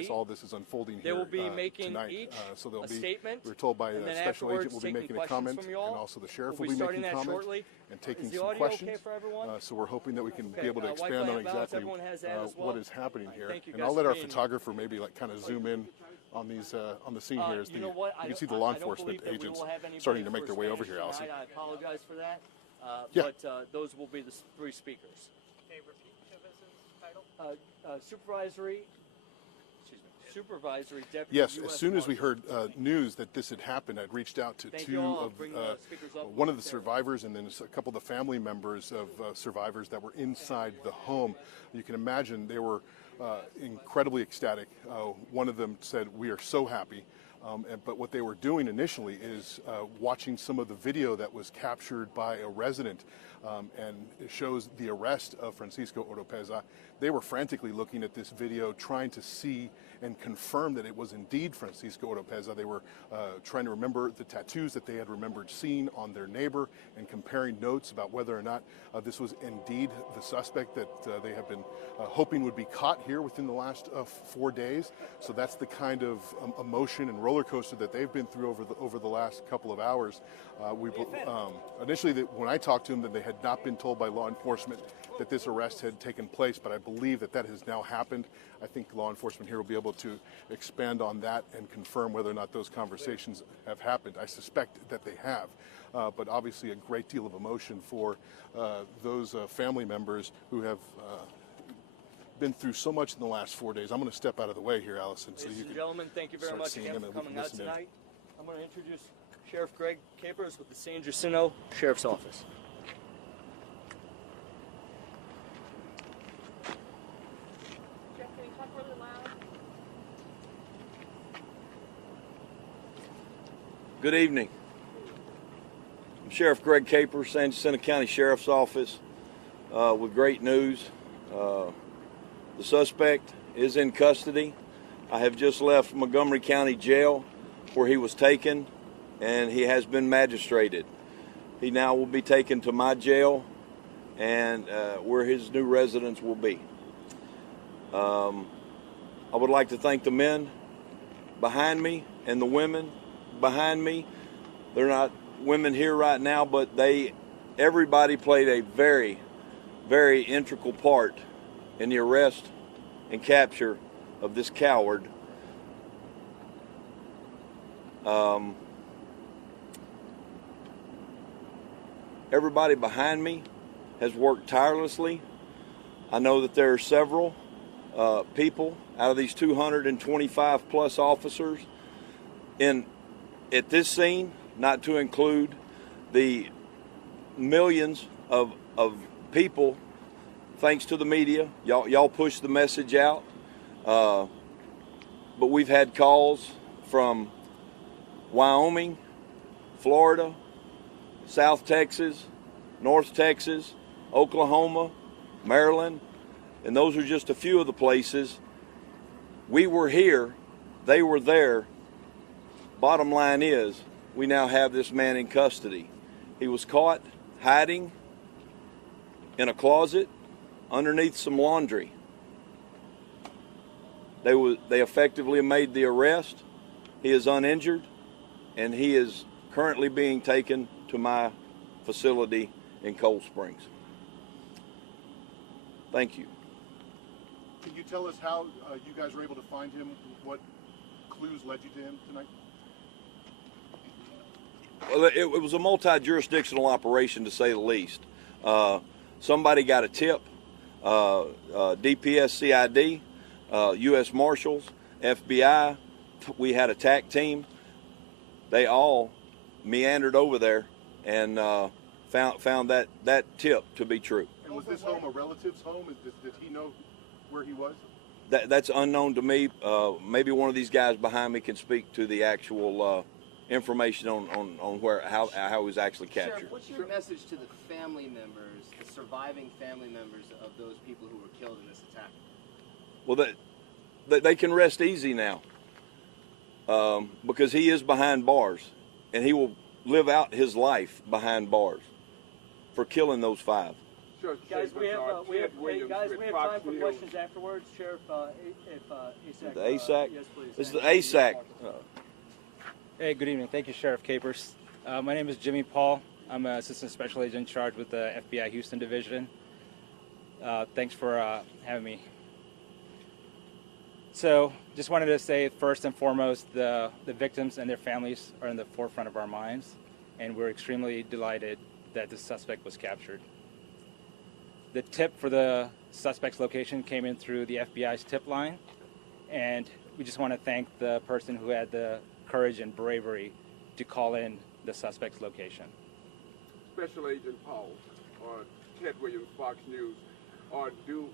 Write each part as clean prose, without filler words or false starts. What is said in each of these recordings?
as all this is unfolding They here will be making tonight. each So they'll a be, statement. we're told by and then a special agent will be taking making a comment, questions from you all. and also the sheriff We'll will be making that comment shortly. and taking Is the some audio questions. okay for everyone? So we're hoping that we can Okay, be able to expand Wi-Fi on and balance, exactly everyone has that as well? what is happening here. Thank you And guys I'll let for our being- photographer maybe like kind of zoom in on these on the scene here as You know what? you can see the law enforcement agents starting to make their way over here, Allison. I apologize for that. Yeah. But those will be the three speakers. Okay, repeat Chavez's title. Supervisory Deputy. Yes, U.S. as soon as we Marshal. heard news that this had happened, I'd reached out to Thank two you all. of Bring the speakers up. one of the survivors and then a couple of the family members of survivors that were inside the home. You can imagine they were incredibly ecstatic. One of them said, "We are so happy." But what they were doing initially is watching some of the video that was captured by a resident, and it shows the arrest of Francisco Oropeza. They were frantically looking at this video, trying to see and confirm that it was indeed Francisco Oropeza. They were trying to remember the tattoos that they had remembered seeing on their neighbor and comparing notes about whether or not this was indeed the suspect that they have been hoping would be caught here within the last 4 days. So that's the kind of emotion and roller coaster that they've been through over the last couple of hours. Initially, when I talked to them, that they had not been told by law enforcement that this arrest had taken place, but I believe that has now happened. I think law enforcement here will be able to expand on that and confirm whether or not those conversations have happened. I suspect that they have, but obviously a great deal of emotion for those family members who have been through so much in the last 4 days. I'm going to step out of the way here, Allison. Ladies and gentlemen, thank you very much again for coming out tonight. I'm going to introduce Sheriff Greg Capers with the San Jacinto Sheriff's Office. Jeff, can you talk really loud? Good evening. I'm Sheriff Greg Capers, San Jacinto County Sheriff's Office, with great news. The suspect is in custody. I have just left Montgomery County Jail where he was taken, and he has been magistrated. He now will be taken to my jail and where his new residence will be. I would like to thank the men behind me and the women behind me. They're not women here right now, but everybody played a very, very integral part in the arrest and capture of this coward. Everybody behind me has worked tirelessly. I know that there are several people out of these 225 plus officers at this scene, not to include the millions of people. Thanks to the media, y'all push the message out. But we've had calls from Wyoming, Florida, South Texas, North Texas, Oklahoma, Maryland, and those are just a few of the places. We were here, they were there. Bottom line is, we now have this man in custody. He was caught hiding in a closet underneath some laundry. They effectively made the arrest. He is uninjured, and he is currently being taken to my facility in Cold Springs. Thank you. Can you tell us how you guys were able to find him? What clues led you to him tonight? Well, it was a multi-jurisdictional operation, to say the least. Somebody got a tip. DPS CID, U.S. Marshals, FBI, we had a TAC team. They all meandered over there and found that tip to be true. And was this home a relative's home? Did he know where he was? That's unknown to me. Maybe one of these guys behind me can speak to the actual information on how he was actually captured. Sheriff, what's your message to the family members, the surviving family members of those people who were killed in this attack? Well, they can rest easy now because he is behind bars, and he will live out his life behind bars for killing those 5. Sure, Guys, we have Ted Williams guys, with we have Fox time for News. questions afterwards. Sheriff, if ASAC. The ASAC? Yes, please. This is the ASAC. Hey, good evening. Thank you, Sheriff Capers. My name is Jimmy Paul. I'm an Assistant Special Agent in charge with the FBI Houston Division. Thanks for having me. So, just wanted to say first and foremost, the victims and their families are in the forefront of our minds, and we're extremely delighted that the suspect was captured. The tip for the suspect's location came in through the FBI's tip line, and we just want to thank the person who had the courage and bravery to call in the suspect's location. Special Agent Paul, or Ted Williams, Fox News. Or do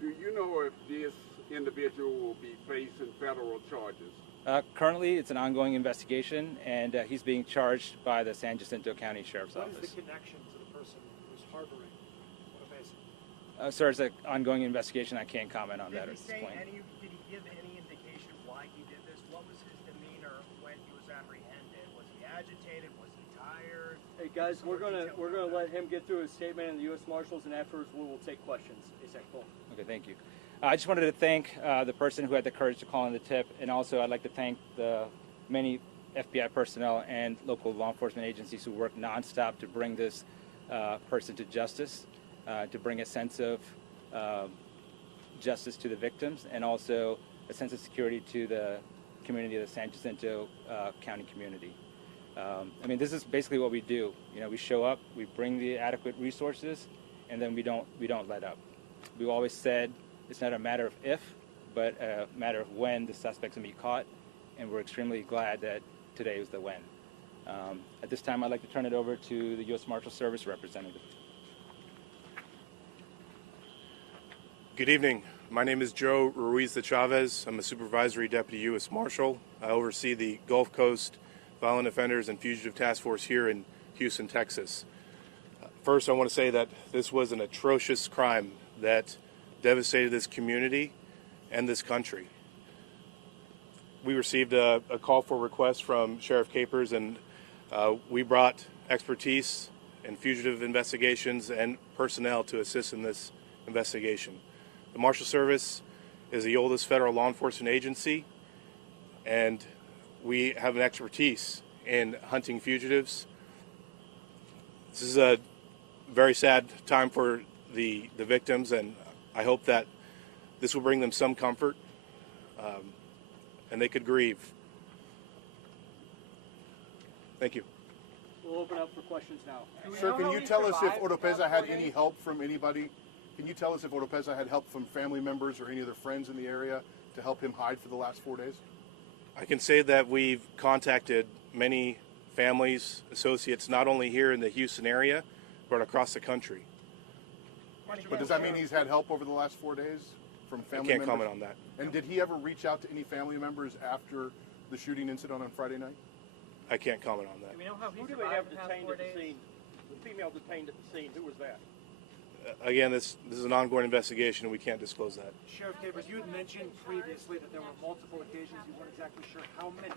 you know if this individual will be facing federal charges? Currently, it's an ongoing investigation, and he's being charged by the San Jacinto County Sheriff's Office. What is the connection to the person who's harboring Oropesa? Sir, it's an ongoing investigation. I can't comment on that at this point. Did he give any indication why he did this? What was his demeanor when he was apprehended? Was he agitated? Was he tired? Hey guys, we're gonna let him get through his statement in the U.S. Marshals, and afterwards we will take questions. ASAC, boom. Okay, thank you. I just wanted to thank the person who had the courage to call in the tip, and also I'd like to thank the many FBI personnel and local law enforcement agencies who work nonstop to bring this person to justice, to bring a sense of justice to the victims, and also a sense of security to the community of the San Jacinto County community. I mean, this is basically what we do. You know, we show up, we bring the adequate resources, and then we don't let up. We've always said it's not a matter of if, but a matter of when the suspect's going to be caught, and we're extremely glad that today is the when. At this time, I'd like to turn it over to the U.S. Marshal Service representative. Good evening. My name is Joe Ruiz de Chavez. I'm a supervisory deputy U.S. Marshal. I oversee the Gulf Coast Violent Offenders and Fugitive Task Force here in Houston, Texas. First, I want to say that this was an atrocious crime that devastated this community and this country. We received a call for request from Sheriff Capers, and we brought expertise in fugitive investigations and personnel to assist in this investigation. The Marshal Service is the oldest federal law enforcement agency, and we have an expertise in hunting fugitives. This is a very sad time for the victims, and I hope that this will bring them some comfort, and they could grieve. Thank you. We'll open up for questions now. Sir, can you tell us if Oropesa had any help from anybody? Can you tell us if Oropesa had help from family members or any other friends in the area to help him hide for the last 4 days? I can say that we've contacted many families, associates, not only here in the Houston area, but across the country. But does that mean he's had help over the last 4 days from family members? I can't comment on that. And did he ever reach out to any family members after the shooting incident on Friday night? I can't comment on that. Do we know how he Who do we survived have the past detained 4 at the days? scene? The female detained at the scene, who was that? Again, this is an ongoing investigation, and we can't disclose that. Sheriff Capers, you had mentioned previously that there were multiple occasions you weren't exactly sure how many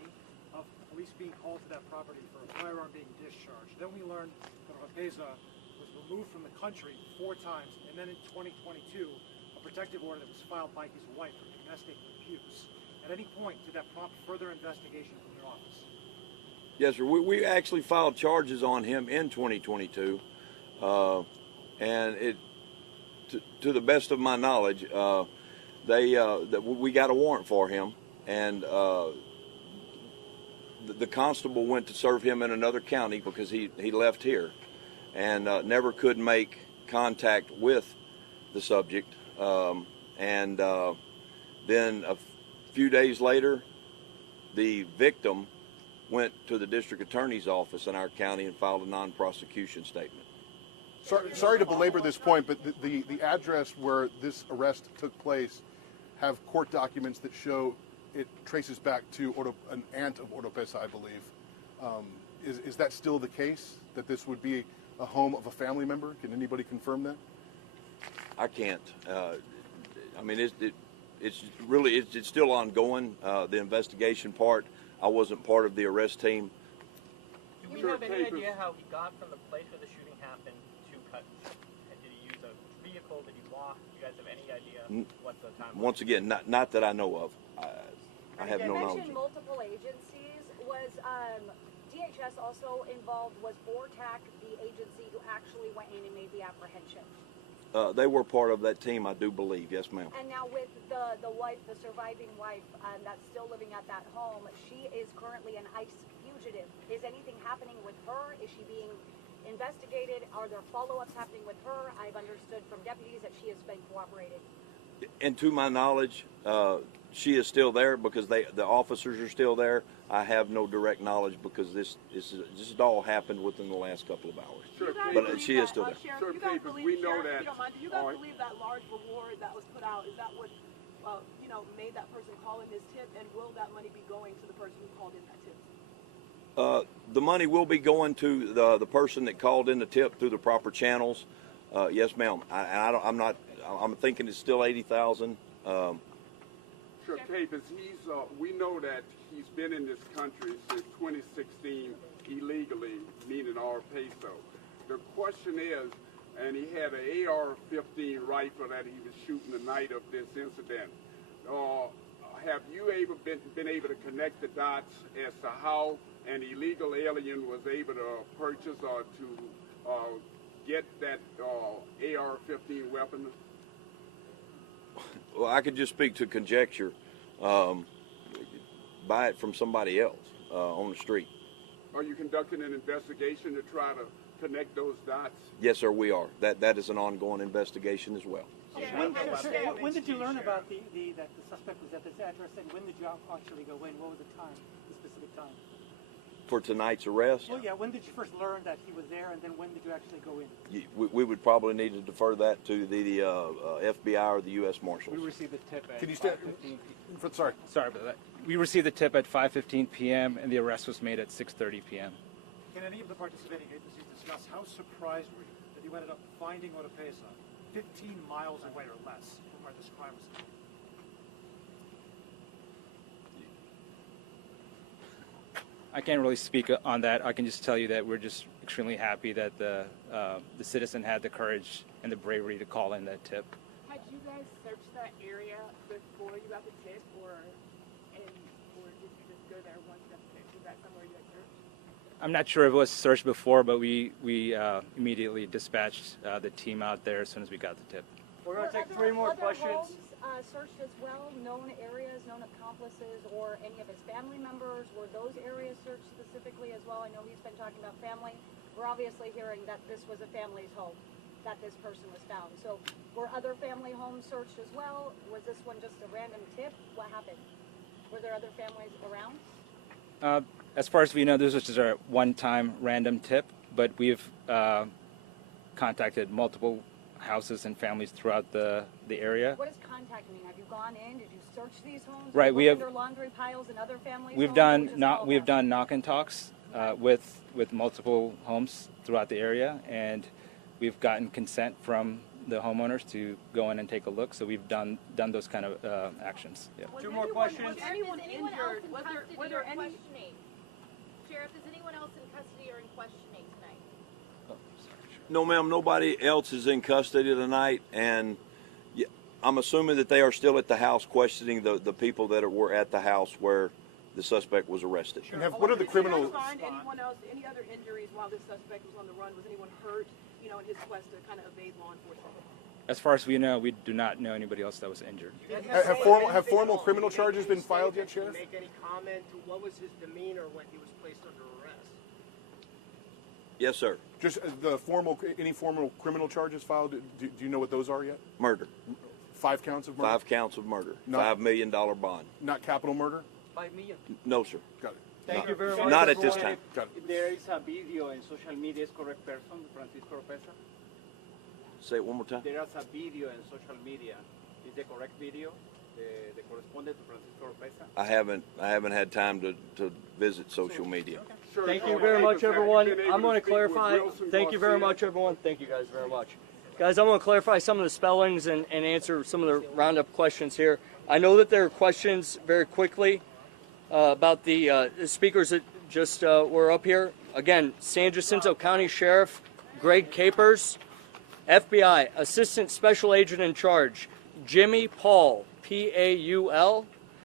of police being called to that property for a firearm being discharged. Then we learned that Oropesa was removed from the country 4 times, and then in 2022, a protective order that was filed by his wife for domestic abuse. At any point, did that prompt further investigation from your office? Yes, sir. We actually filed charges on him in 2022, and to the best of my knowledge, we got a warrant for him, and the constable went to serve him in another county because he left here, and never could make contact with the subject, and then a few days later, the victim went to the district attorney's office in our county and filed a non-prosecution statement. Sorry to belabor this point, but the address where this arrest took place have court documents that show it traces back to an aunt of Oropesa, I believe. Is that still the case, that this would be a home of a family member? Can anybody confirm that? I can't. I mean, it's still ongoing. The investigation part, I wasn't part of the arrest team. Do we have any idea how he got from the place where the shooting happened to cut? Did he use a vehicle? Did he walk? Do you guys have any idea what the time was? Once again, not that I know of. I have no You knowledge. mentioned multiple agencies. Was DHS also involved? Was BORTAC the agency who actually went in and made the apprehension? They were part of that team, I do believe. Yes, ma'am. And now with the wife, the surviving wife that's still living at that home, she is currently an ICE fugitive. Is anything happening with her? Is she being investigated? Are there follow-ups happening with her? I've understood from deputies that she has been cooperating. And to my knowledge, she is still there because the officers are still there. I have no direct knowledge because this all happened within the last couple of hours. Sure, But she is still there. Sure, do you guys Capers, believe, we know Sheriff, if that. you don't mind, do you guys believe that large reward that was put out, is that what, made that person call in his tip, and will that money be going to the person who called in that tip? The money will be going to the person that called in the tip through the proper channels. Yes, ma'am. I'm thinking it's still 80,000. Sure, Capers, we know that he's been in this country since 2016 illegally, meaning our peso. The question is, and he had an AR-15 rifle that he was shooting the night of this incident. Have you been able to connect the dots as to how an illegal alien was able to purchase or to get that AR-15 weapon? Well, I could just speak to conjecture. Buy it from somebody else on the street. Are you conducting an investigation to try to connect those dots? Yes, sir, we are. That is an ongoing investigation as well. When did you learn about that the suspect was at this address, and when did you actually go in? What was the time, the specific time? For tonight's arrest? Well, yeah, when did you first learn that he was there, and then when did you actually go in? We would probably need to defer that to the FBI or the U.S. Marshals. We received the tip at Can you stand? Sorry. Sorry about that. We received the tip at 5:15 p.m. and the arrest was made at 6:30 p.m. Can any of the participating agencies discuss how surprised were you that you ended up finding Oropesa 15 miles away or less from where this crime was committed? I can't really speak on that. I can just tell you that we're just extremely happy that the citizen had the courage and the bravery to call in that tip. Had you guys searched that area before you got the tip, or did you just go there once you got the tip? Was that somewhere you had searched? I'm not sure if it was searched before, but we immediately dispatched the team out there as soon as we got the tip. We're going to take 3 more questions. Homes, searched as well, known areas, known accomplices, or any of his family members? Were those areas searched specifically as well? I know he's been talking about family. We're obviously hearing that this was a family's home that this person was found. So were other family homes searched as well? Was this one just a random tip? What happened? Were there other families around? As far as we know, this was just a one-time random tip, but we've contacted multiple houses and families throughout the area. What does contact mean? Have you gone in? Did you search these homes? Right, we have under laundry piles and other families. We've done knock and talks with multiple homes throughout the area, and we've gotten consent from the homeowners to go in and take a look. So we've done those kind of actions. Yeah. 2 more questions. Was anyone injured? Were there any? Questioning? Sheriff, is anyone else in custody or in questioning tonight? No, ma'am, nobody else is in custody tonight, and I'm assuming that they are still at the house questioning the people that were at the house where the suspect was arrested. And what are the criminal? Did you guys find anyone else, any other injuries while this suspect was on the run? Was anyone hurt, in his quest to kind of evade law enforcement? As far as we know, we do not know anybody else that was injured. Have formal criminal charges been filed yet, Sheriff? Make any comment to what was his demeanor when he was placed under arrest? Yes, sir. Just any formal criminal charges filed? Do you know what those are yet? Murder. 5 counts of murder? 5 counts of murder. Not- $5 million bond. Not capital murder? 5 million. No, sir. Got it. Thank you very much. Not at this time. Got it. There is a video in social media, is correct person, Francisco Oropesa? Say it one more time. There is a video in social media. Is the correct video? The correspondent to Francisco Oropesa? I haven't had time to visit social media. Sure, Thank you very much, everyone. I'm going to speak with clarify. Wilson Thank you very Garcia. much, everyone. Thank you guys very much. Guys, I'm going to clarify some of the spellings and answer some of the roundup questions here. I know that there are questions very quickly about the speakers that just were up here. Again, San Jacinto County Sheriff Greg Capers, FBI Assistant Special Agent in Charge, Jimmy Paul, Paul,